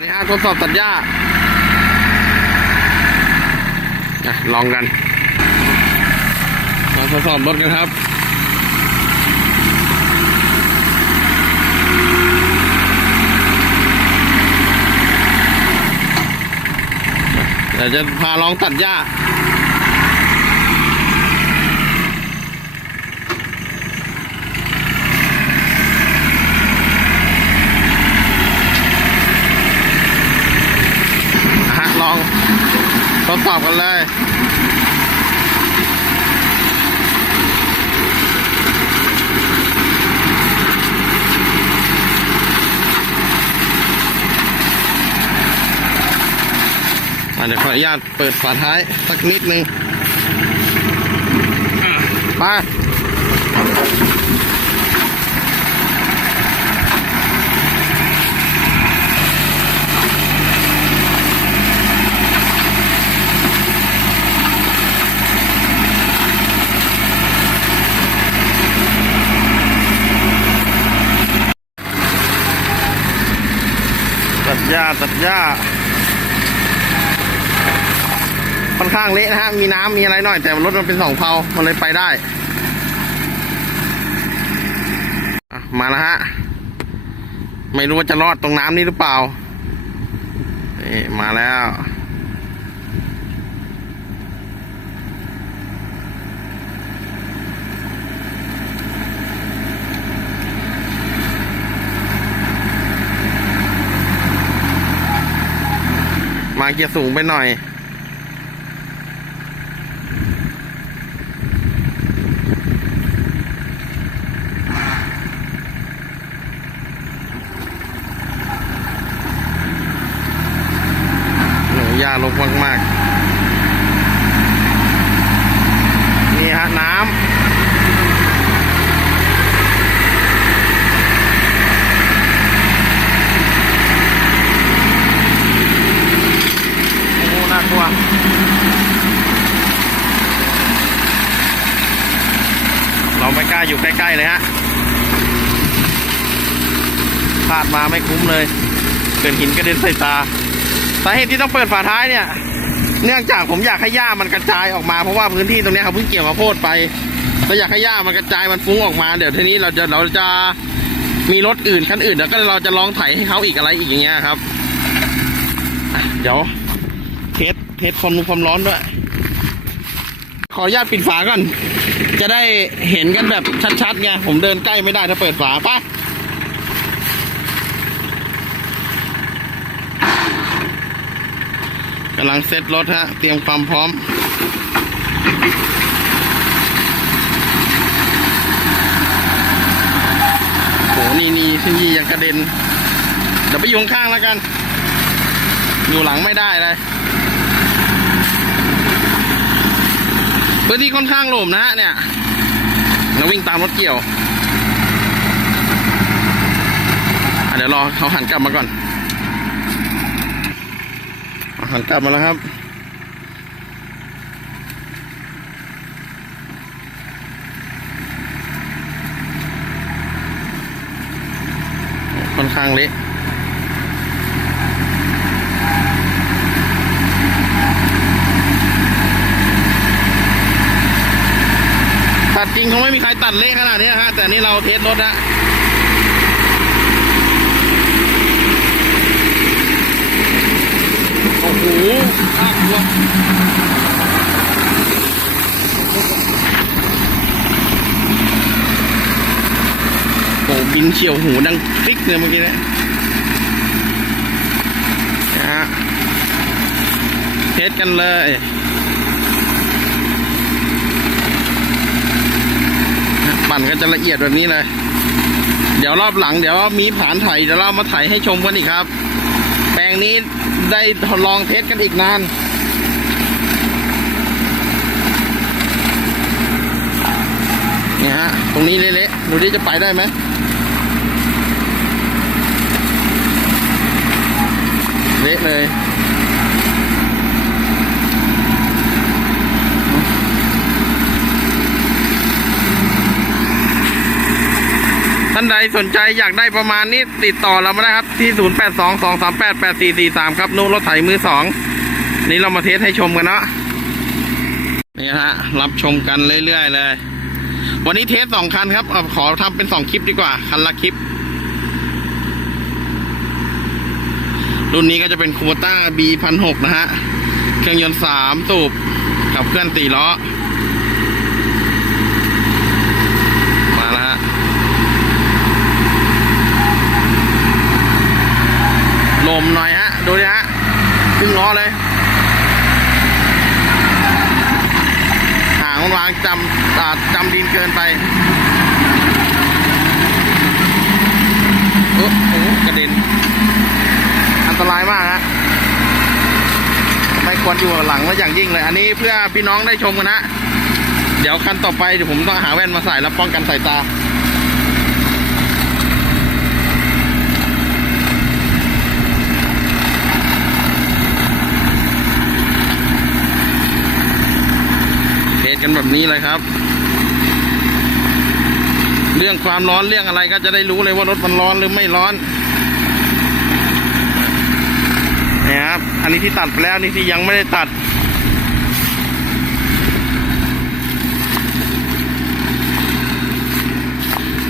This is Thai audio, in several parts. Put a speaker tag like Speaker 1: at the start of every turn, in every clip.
Speaker 1: นี่ฮะทดสอบตัดหญ้าอะลองกัน มาทดสอบรถกันครับเดี๋ยวจะพาลองตัดหญ้า ฮะลองท ดสอบกันเลยอะเดี๋ยวขออนุญาตเปิดฝาท้ายสักนิดนึงไป ญ้าตัดหญ้า ค่อนข้างเละนะฮะ มีน้ำมีอะไรหน่อย แต่รถมันเป็นสองเพลามันเลยไปได้มาแล้วฮะ ไม่รู้ว่าจะรอดตรงน้ำนี้หรือเปล่า นี่มาแล้ว มาเกียร์สูงไปหน่อย หนูยาลกมากๆ นี่ฮะ น้ำ โอ้ น่ากลัว เราไม่กล้าอยู่ใกล้ ๆ เลยฮะพลาดมาไม่คุ้มเลย เกิดหินกระเด็นใส่ตา สาเหตุที่ต้องเปิดฝาท้ายเนี่ย เนื่องจากผมอยากให้หญ้ามันกระจายออกมาเพราะว่าพื้นที่ตรงนี้เขาเพิ่งเกี่ยวข้าวโพดไปเราอยากให้หญ้ามันกระจายมันฟุ้งออกมาเดี๋ยวทีนี้เราจะเราจะมีรถอื่นคันอื่นแล้วก็เราจะลองไถให้เขาอีกอะไรอีกอย่างเงี้ยครับเดี๋ยวเทสเทสความความร้อนด้วย ขออนุญาตปิดฝาก่อน จะได้เห็นกันแบบชัดๆไงผมเดินใกล้ไม่ได้ถ้าเปิดฝาปะ กำลังเซ็ตรถฮะ เตรียมความพร้อม โห นี่นี่ที่นี่ยังกระเด็น เดี๋ยวไปอยู่ข้างแล้วกัน อยู่หลังไม่ได้เลยพื้นที่ค่อนข้างโหล่มนะฮะเนี่ยเราวิ่งตามรถเกี่ยว เดี๋ยวรอเขาหันกลับมาก่อน หันกลับมาแล้วครับ ค่อนข้างเละตัดจริงคงไม่มีใครตัดเละขนาดนี้นะฮะ แต่นี่เราเทสรถฮะ โอ้โหน่ากลัวโอ้บินเฉียวหูดังคลิกเลยเมื่อกี้เนี่ยนะฮะเทสกันเลยปั่นก็จะละเอียดแบบนี้เลย เดี๋ยวรอบหลังเดี๋ยวมีผานไถเดี๋ยวเรามาไถให้ชมกันอีกครับ แปลงนี้ได้ทดลองเทสกันอีกนานเนี่ยฮะ ตรงนี้เละๆดูดิจะไปได้ไหมเละเลย ถานใดสนใจอยากได้ประมาณนี้ติดต่อเรามาได้ครับที่ 0 8 2 2 3 8 8 4 4 3 ครับนู่นรถไถมือสองนี่เรามาเทสให้ชมกันเนาะนี่ฮะ รับชมกันเรื่อยๆเลย วันนี้เทสสองคันครับอขอทำเป็นสองคลิปดีกว่า คันละคลิป รุ่นนี้ก็จะเป็นคูโบต้า B พันหกนะฮะ เครื่องยนต์สามสูบขับเคลื่อนสี่ล้อ มาแล้วฮะ ล มหน่อยฮะ ดูดิฮะครึ่งล้อเลยหางมันวางจำจำดินเกินไปโอ้โหกระเด็น อันตรายมากฮะไม่ควรอยู่หลังว่าอย่างยิ่งเลย อันนี้เพื่อพี่น้องได้ชมกันฮะเดี๋ยวคันต่อไปเดี๋ยวผมต้องหาแว่นมาใส่แล้วป้องกันสายตา กันแบบนี้เลยครับ เรื่องความร้อนเรื่องอะไรก็จะได้รู้เลยว่ารถมันร้อนหรือไม่ร้อนนี่ครับ อันนี้ที่ตัดไปแล้วนี่ที่ยังไม่ได้ตัด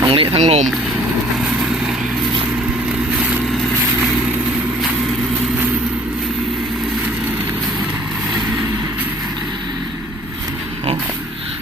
Speaker 1: ทั้งเละทั้งลม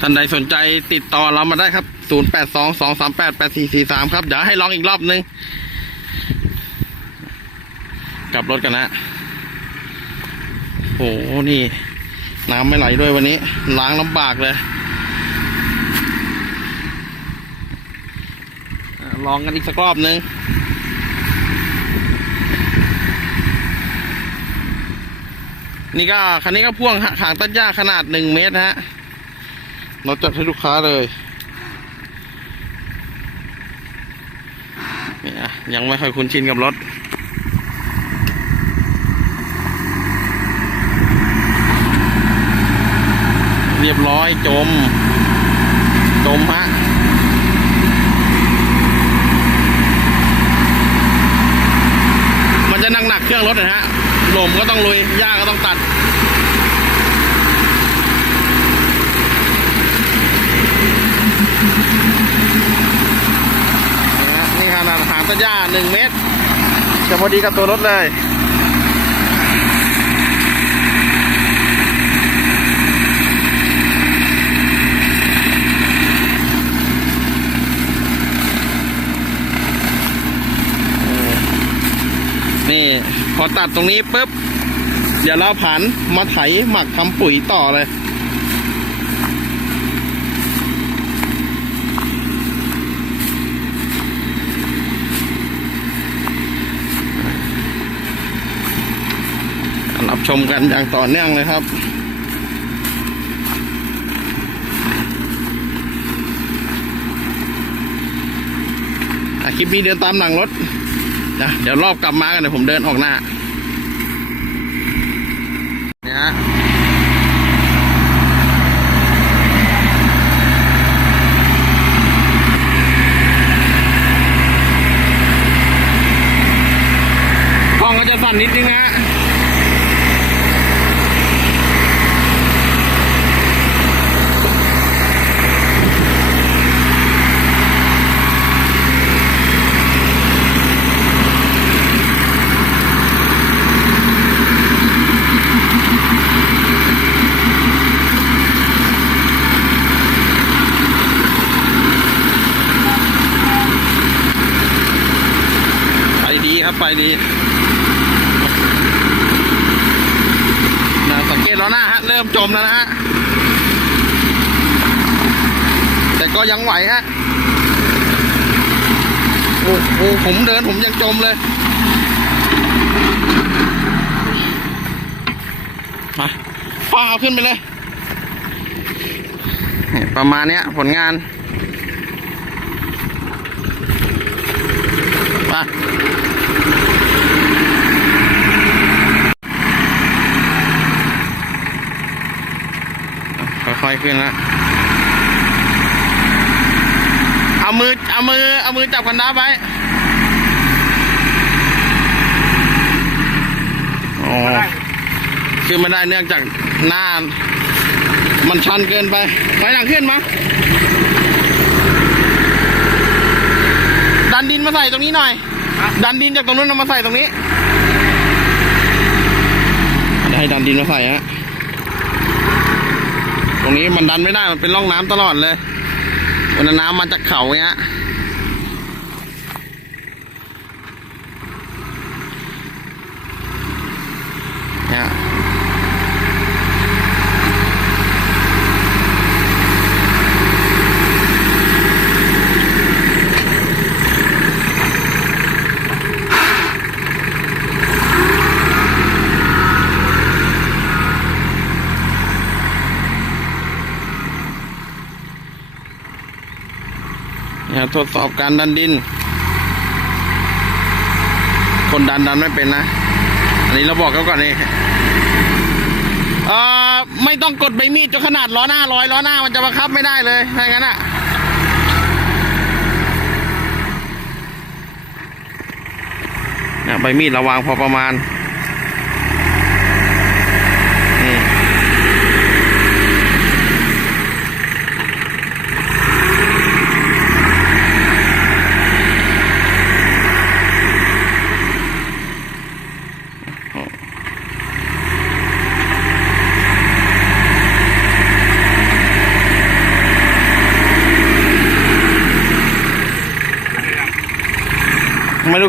Speaker 1: ท่านใดสนใจติดต่อเรามาได้ครับ 0 8 2 2 3 8 8 4 4 3 ครับ เดี๋ยวให้ลองอีกรอบนึง กลับรถกันนะโอ้โห นี่ น้ำไม่ไหลด้วยวันนี้ ล้างลำบากเลย ลองกันอีกสักรอบนึงนี่ก็คันนี้ก็พ่วงหางตัดหญ้าขนาดหนึ่งเมตรฮะ เราจัดให้ลูกค้าเลยเนี่ยยังไม่ค่อยคุ้นชินกับรถเรียบร้อยจม จมฮะมันจะหนักเครื่องรถนะฮะลมก็ต้องลุยหญ้าก็ต้องตัด นะฮะนี่ข นาดหางตะย่าหนึ่งเมตรจะพอดีกับตัวรถเลยนี่พอตัดตรงนี้ปุ๊บ เดี๋ยวเราผันมาไถหมักทำปุ๋ยต่อเลย รับชมกันอย่างต่อเนื่องเลยครับ คลิปนี้เดินตามหลังรถนะเดี๋ยวรอบกลับมากันเดี๋ยวผมเดินออกหน้าเนี่ยฮะกล้องก็จะสั่นนิดนึงนะฮะ ไปดีครับไปดีนะสังเกตล้อหน้าฮะ เริ่มจมแล้วนะฮะ แต่ก็ยังไหวฮะ โอ้โหผมเดินผมยังจมเลยมาป้าเอาขึ้นไปเลยเนี่ยประมาณเนี้ยผลงานไป อยๆขึ้นแล้วเอาเอามือเอามือเอามือจับกันด้าไว้อ๋อ
Speaker 2: ได้
Speaker 1: ขึ้นไม่ได้เนื่องจากหน้า มันชันเกินไปไปหลังขึ้นมาดันดินมาใส่ตรงนี้หน่อย ดันดินจากตรงนู้นเอามาใส่ตรงนี้ได้ให้ดันดินมาใส่ฮะต รงนี้มันดันไม่ได้มันเป็นร่องน้ำตลอดเลยวันน้ำมาจากเขาเนี้ย ทดสอบการดันดิน คนดันดันไม่เป็นนะ อันนี้เราบอกเขาก่อนเองเอ่อไม่ต้องกดใบมีดจนขนาดล้อหน้าลอยล้อหน้ามันจะบังคับไม่ได้เลยถ้างั้นอะเนี่ยใบมีดระวางพอประมาณ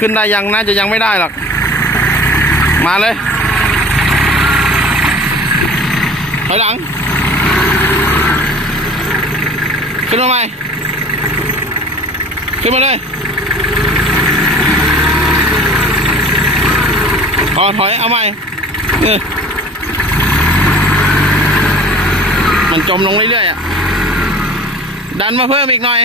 Speaker 1: ขึ้นได้ยังน่าจะยังไม่ได้หรอก มาเลยถอยหลัง ขึ้นมาใหม่ขึ้นมาเลยถอยถอยเอาใหม่มันจมลงเรื่อยๆอะดันมาเพิ่มอีกหน่อย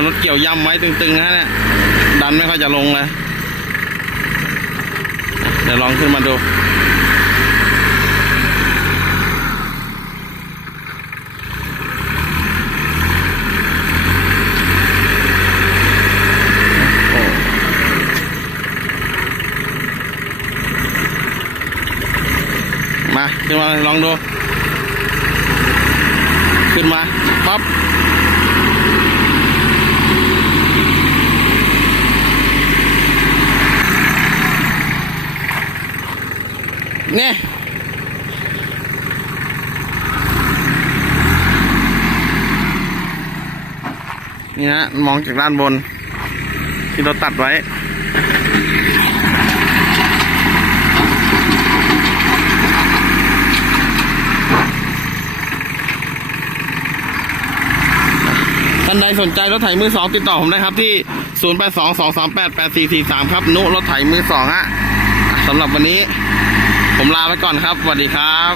Speaker 1: อยรถเกี่ยวย่ำไว้ตึงๆนะเนี่ยดันไม่ค่อยจะลงเลยเดี๋ยวลองขึ้นมาดูมาขึ้นมาลองดู ขึ้นมาปั๊บ เนี่ยนี่ฮะมองจากด้านบน ที่เราตัดไว้ท่านใดสนใจรถไถมือสองติดต่อผมได้ครับที่ 0 8 2 2 3 8 8 4 4 3 ครับ นุรถไถมือสองฮะสำหรับวันนี้ ผมลาไปก่อนครับสวัสดีครับ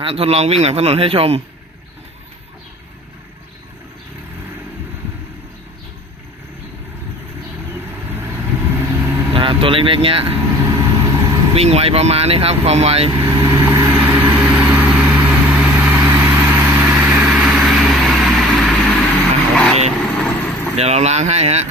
Speaker 1: ฮะทดลองวิ่งหลังถนนให้ชมนะตัวเล็กๆเนี้ย วิ่งไวประมาณนี้ครับ ความไวโอเคเดี๋ยวเราล้างให้ฮะ